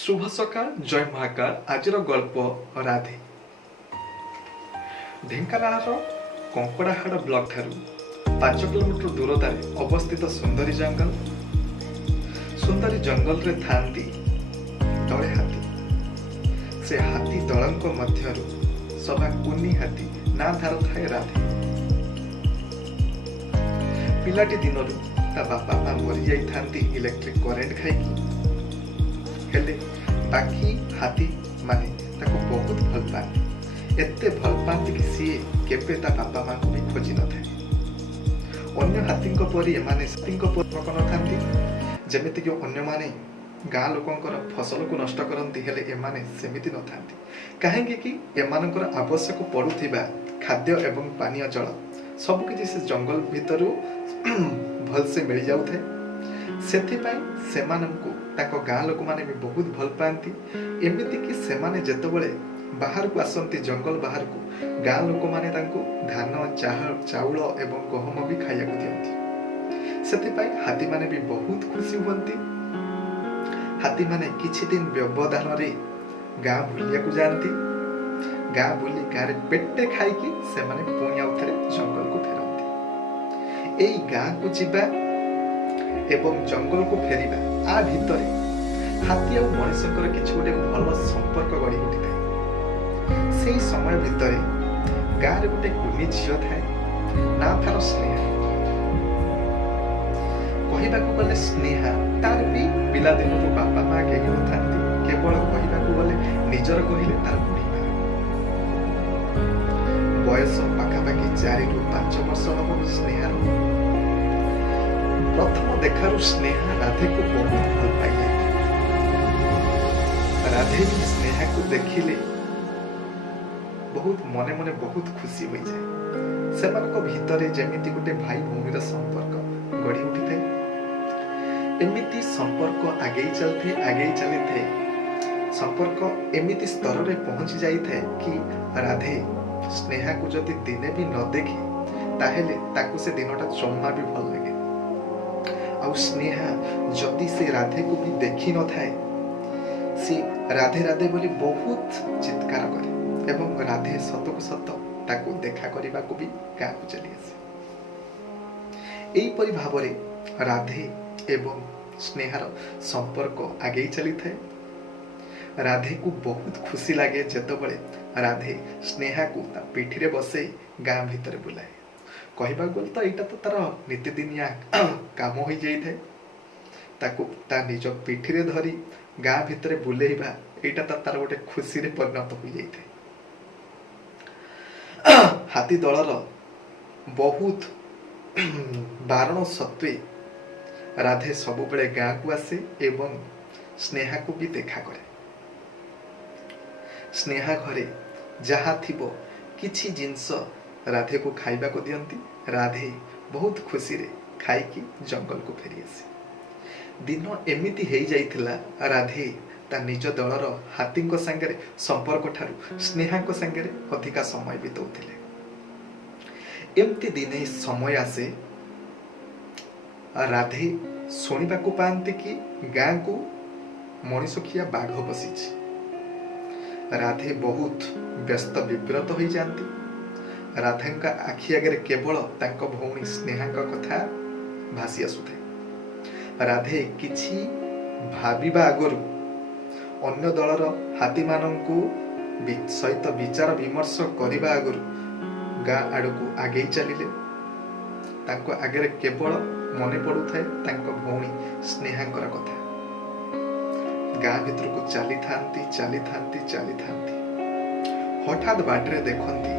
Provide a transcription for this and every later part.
शुभ सकाळ जय महाकाल। आजिर गल्प राधे। ढेंकानाळर कंकड़ाहाड़ ब्लॉक ठारू 5 किलोमीटर दूरतार अवस्थित सुंदरी जंगल रे थांती तले हाथी। से हाथी दलंक मध्यरु सभा कुनी हाथी ना धार थाए राधे। पिलाटी दिनरु ता बापा मां मरी जाई थांती इलेक्ट्रिक करेंट खाई। हेले बाकी हाथी माने ताको बहुत भल पाते। एते भल पाते कि सी केबे ता बापा मां को भी खोजी न थाए। अन्य हाथी को परी एमाने हाथी को परी न थांती। जेमिति कि अन्य माने गाँ लोकंकर फसल को नष्ट करती हेले एमाने सेमिति न थांती। काहेकि कि एमानकर आवश्यक पड़ुथिबा खाद्य एवं पानीय जल सब किछि से जंगल भितरु भल से मिल जाउथे। सेथिपाई सेमानंकु ताको गाँ लोक माने भी बहुत भल पाती। एमिति कि सेमाने जेतबेले बाहर को आसंती जंगल बाहर को गाँ लोक माने तांको धान चाउल एवं गहम भी खाइया को दियंती। सेथिपाई हाथी माने भी बहुत खुशी हुअंती। हाथी माने किछि दिन व्यवधान रे गाँ बुलिया को जानती। गाँ बुली गारे पेटे खाइकी सेमाने पुणी आउथरे जंगल को फेरंती। एई गाँ को जिबा एवं जंगल को फेरिबा आ भितरे हाथी और मनुष्यकर किछि गोटे भल संपर्क गढ़ी उठी थाए। सेई समय भितरे गाँ रे गोटे कुनी झियो थाए ना थार स्नेहा। कहिबाकू गले स्नेहा तार भी पिला दिनरु बापा मां केहि नथांती। केवल कहिबाकू गले निजर कहिले तार बुढ़ी मां। बयस पाखापाखि 4 रु 5 वर्ष हब स्नेहा। प्रथम देखारु स्नेहा राधे को बहुत भल पाई जाए। राधे भी स्नेहा को देखिले बहुत मने मने बहुत खुशी हो जाए। सेमानक भितरे जेमिति गोटे भाई भूमिर संपर्क गढ़ी उठी थाए। एमिति संपर्क आगे चली थे। संपर्क एमिति स्तर रे पहुंची जाई थे कि राधे स्नेहा को जदि दिने भी न देखे ताहेले ताकू से दिनटा जम्मा भी भल लगे। आउ स्नेहा जदि से राधे को भी देखी न थाए सी राधे राधे बोली बहुत चित्कार करे एवं राधे सत को सत ताको देखा करबा को भी गाँ को चली आसे। एई परि भाबरे राधे एवं स्नेहार संपर्क आगे चली थाए। राधे को बहुत खुशी लगे जेतबेले राधे स्नेहा को ता पिठी रे बसे गाँ भितर बुलाए। कहबा गल तो एटा तो तार नित्यदिनिया काम हो जाई थे। ताको ता निज पिठी रे धरी गाँ भितर बुलेइबा एटा तो तार गोटे खुशी रे परिणत हो जाई थे। हाथी दलर बहुत बारण सत्वे राधे सब बेले गाँ को आसे एवं स्नेहा को भी देखा करे। स्नेहा घरे जहा थिबो किछि जिंस राधे को खाइबा को दियंती। राधे बहुत खुशी रे खाइकी जंगल को फेरी आसे। दिन एमिति हेई जाइथिला राधे ता निज दलर हाथी को संगे संपर्क ठारू स्नेहा को संगे अधिका समय बिताउथिले। एमती दिने समय आसे राधे सुनिबा को पांती कि गाँ को मनीषखिया बाघ बसीछि। राधे बहुत व्यस्त विव्रत हो जाती। राधांका आखि आगे केवल तांको भौणी स्नेहांका कथा भासी आसुथे। राधे किछि भाबिबा आगरु अन्य दलर हाथी मानंकु सहित विचार विमर्श करिबा आगरु गाँ आड़कू आगे चलिले। तांको आगे केवल मने पड़ुथाए तांको भौणी स्नेहांकर कथा। गाँ भीतर को चली थांती। हठात बाटरे देखंती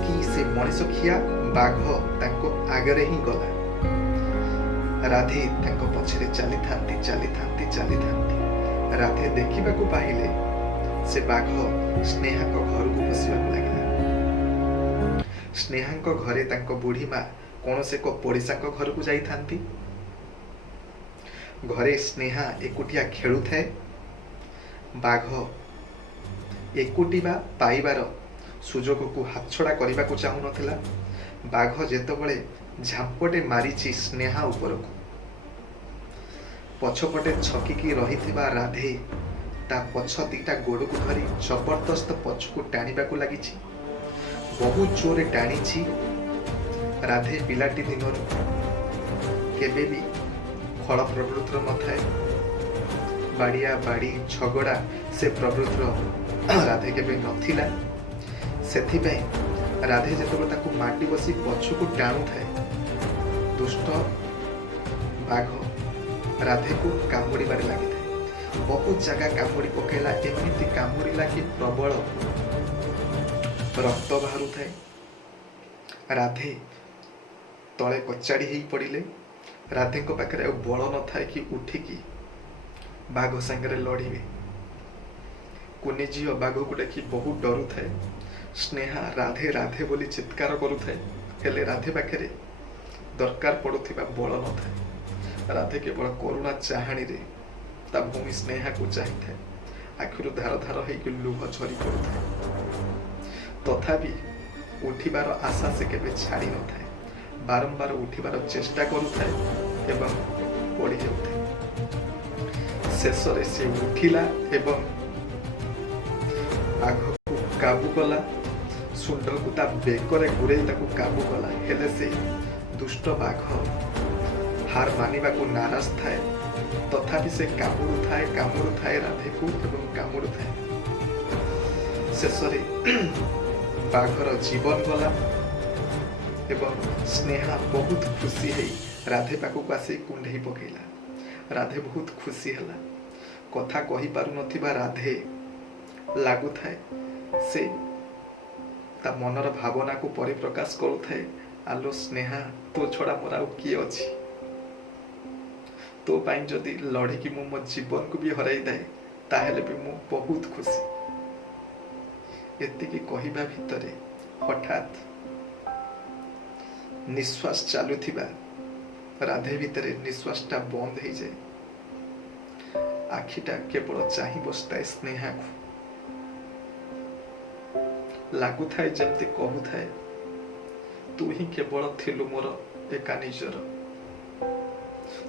कि से मनीषखिया बाघ तांको आगे ही गला। राधे तांको पछरे चली थांती। राधे देखिबा को पाहिले से बाघ स्नेहा को घर को पसिबा लागिला। स्नेहा को घरे तांको बुढ़ी मां कोन से को पड़िसा को घर को जाई थांती। घरे स्नेहा एकुटिया खेलु थाए। बाघ एकुटिबा पाइबार सुजोग को हाथछड़ा करने को चाहू नथिला। बाघ जेतबेले झांपटे मारिछि स्नेहा उपरकू ପଛପଟେ ଛକିକି ରହିଥିବା ରାଧେ ତା ପଛ ଦିଟା ଗୋଡ଼କୁ ଧରି ଜବରଦସ୍ତ ପଛକୁ ଟାଣିବାକୁ ଲାଗିଛି। ବହୁତ ଜୋରରେ ଟାଣିଛି। ରାଧେ ପିଲାଟି ଦିନରୁ କେବେ ବି ଖଳ ପ୍ରବୃତ୍ତିର ନଥାଏ। ବାଡ଼ିଆ ବାଡ଼ି ଝଗଡ଼ା ସେ ପ୍ରବୃତ୍ତିର ରାଧେ କେବେ ନଥିଲା। ସେଥିପାଇଁ ରାଧେ ଯେତେବେଳେ ତାକୁ ମାଟି ବସି ପଛକୁ ଟାଣୁଥାଏ, ଦୁଷ୍ଟ ବାଘ ରାଧେକୁ କାମୁଡ଼ିବାରେ ଲାଗିଥାଏ। ବହୁତ ଜାଗା କାମୁଡ଼ି ପକାଇଲା। ଏମିତି କାମୁଡ଼ିଲା କି ପ୍ରବଳ ରକ୍ତ ବାହାରୁଥାଏ। ରାଧେ ତଳେ କଚାଡ଼ି ହେଇ ପଡ଼ିଲେ। ରାଧେଙ୍କ ପାଖରେ ଆଉ ବଳ ନଥାଏ କି ଉଠିକି ବାଘ ସାଙ୍ଗରେ ଲଢ଼ିବେ। କୁନି ଝିଅ ବାଘକୁ ଦେଖି ବହୁତ ଡରୁଥାଏ। ସ୍ନେହା ରାଧେ ରାଧେ ବୋଲି ଚିତ୍କାର କରୁଥାଏ। ହେଲେ ରାଧେ ପାଖରେ ଦରକାର ପଡ଼ୁଥିବା ବଳ ନଥାଏ। ରାଧେ କେବଳ କରୁଣା ଚାହାଣୀରେ ତା ଭୂମି ସ୍ନେହାକୁ ଚାହିଁଥାଏ। ଆଖିରୁ ଧାର ଧାର ହେଇକି ଲୁହ ଝରି ପଡ଼ୁଥାଏ। ତଥାପି ଉଠିବାର ଆଶା ସେ କେବେ ଛାଡ଼ି ନଥାଏ। ବାରମ୍ବାର ଉଠିବାର ଚେଷ୍ଟା କରୁଥାଏ ଏବଂ ପଡ଼ି ଯାଉଥାଏ। ଶେଷରେ ସେ ଉଠିଲା ଏବଂ ବାଘକୁ କାବୁ କଲା। ଶୁଣ୍ଡକୁ ତା ବେକରେ ଗୁରେଇ ତାକୁ କାବୁ କଲା। ହେଲେ ସେ ଦୁଷ୍ଟ ବାଘ ହାର ମାନିବାକୁ ନାରାଜ ଥାଏ। ତଥାପି ସେ କାମୁଡୁଥାଏ ରାଧେକୁ ଏବଂ କାମୁଡୁଥାଏ। ଶେଷରେ ବାଘର ଜୀବନ ଗଲା ଏବଂ ସ୍ନେହା ବହୁତ ଖୁସି ହେଇ ରାଧେ ପାଖକୁ ଆସି କୁଣ୍ଢେଇ ପକେଇଲା। ରାଧେ ବହୁତ ଖୁସି ହେଲା। କଥା କହିପାରୁନଥିବା ରାଧେ ଲାଗୁଥାଏ ସେ ତା ମନର ଭାବନାକୁ ପରିପ୍ରକାଶ କରୁଥାଏ। ଆଲୋ ସ୍ନେହା, ତୋ ଛଡ଼ା ମୋର ଆଉ କିଏ ଅଛି? ତୋ ପାଇଁ ଯଦି ଲଢ଼ିକି ମୁଁ ମୋ ଜୀବନକୁ ବି ହରାଇଥାଏ ତାହେଲେ ବି ମୁଁ ବହୁତ ଖୁସି। ଏତିକି କହିବା ଭିତରେ ହଠାତ୍ ନିଶ୍ୱାସ ଚାଲୁଥିବା ରାଧେ ଭିତରେ ନିଶ୍ୱାସଟା ବନ୍ଦ ହେଇଯାଏ। ଆଖିଟା କେବଳ ଚାହିଁ ବସିଥାଏ ସ୍ନେହାକୁ। ଲାଗୁଥାଏ ଯେମିତି କହୁଥାଏ, ତୁ ହିଁ କେବଳ ଥିଲୁ ମୋର ଏକା ନିଜର।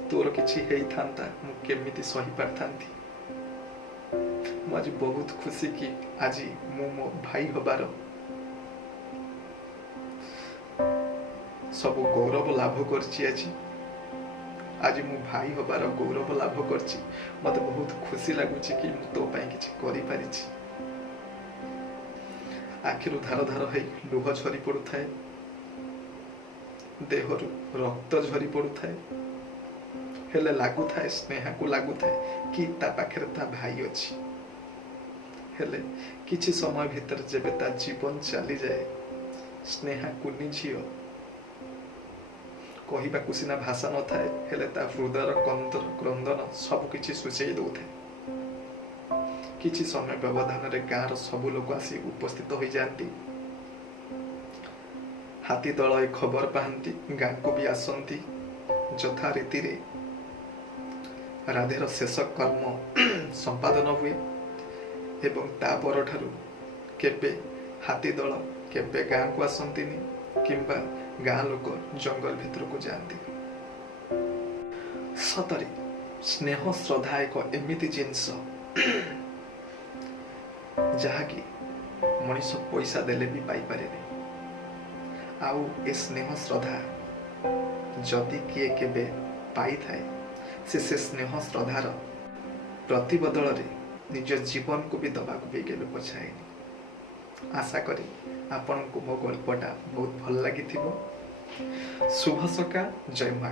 ତୋର କିଛି ହେଇଥାନ୍ତା ମୁଁ କେମିତି ସହି ପାରିଥାନ୍ତି। ମୁଁ ଆଜି ବହୁତ ଖୁସି କି ଆଜି ମୁଁ ମୋ ଭାଇ ହବାର ସବୁ ଗୌରବ ଲାଭ କରିଛି। ଆଜି ମୁଁ ଭାଇ ହବାର ଗୌରବ ଲାଭ କରିଛି। ମତେ ବହୁତ ଖୁସି ଲାଗୁଛି କି ମୁଁ ତୋ ପାଇଁ କିଛି କରିପାରିଛି। ଆଖିରୁ ଧାର ଧାର ହେଇ ଲୁହ ଝରି ପଡୁଥାଏ। ଦେହରୁ ରକ୍ତ ଝରି ପଡୁଥାଏ। ହେଲେ ଲାଗୁଥାଏ, ସ୍ନେହାକୁ ଲାଗୁଥାଏ କି ତା ପାଖରେ ତା ଭାଇ ଅଛି। ହେଲେ କିଛି ସମୟ ଭିତରେ ଯେବେ ତା ଜୀବନ ଚାଲିଯାଏ, ସ୍ନେହା କୁନି ଝିଅ, କହିବାକୁ ସିନା ଭାଷା ନଥାଏ, ହେଲେ ତା ହୃଦୟର କ୍ରନ୍ଦନ ସବୁ କିଛି ସୂଚେଇ ଦଉଥାଏ। କିଛି ସମୟ ବ୍ୟବଧାନରେ ଗାଁର ସବୁ ଲୋକ ଆସି ଉପସ୍ଥିତ ହୋଇଯାଆନ୍ତି। ହାତୀ ଦଳ ଏ ଖବର ପାଆନ୍ତି, ଗାଁକୁ ବି ଆସନ୍ତି। ଯଥା ରୀତିରେ ରାଧେର ଶେଷ କର୍ମ ସମ୍ପାଦନ ହୁଏ ଏବଂ ତା ପରଠାରୁ କେବେ ହାତୀ ଦଳ କେବେ ଗାଁକୁ ଆସନ୍ତିନି କିମ୍ବା ଗାଁ ଲୋକ ଜଙ୍ଗଲ ଭିତରକୁ ଯାଆନ୍ତି। ସତରେ ସ୍ନେହ ଶ୍ରଦ୍ଧା ଏକ ଏମିତି ଜିନିଷ ଯାହାକି ମଣିଷ ପଇସା ଦେଲେ ବି ପାଇପାରେନି। ଆଉ ଏ ସ୍ନେହ ଶ୍ରଦ୍ଧା ଯଦି କିଏ କେବେ ପାଇଥାଏ, ସେ ସ୍ନେହ ଶ୍ରଦ୍ଧାର ପ୍ରତିବଦଳରେ ନିଜ ଜୀବନକୁ ବି ଦବାକୁ ବି କେବେ ପଛାଏନି। ଆଶା କରେ ଆପଣଙ୍କୁ ମୋ ଗଳ୍ପଟା ବହୁତ ଭଲ ଲାଗିଥିବ। ଶୁଭ ସକାଳ, ଜୟ ମା।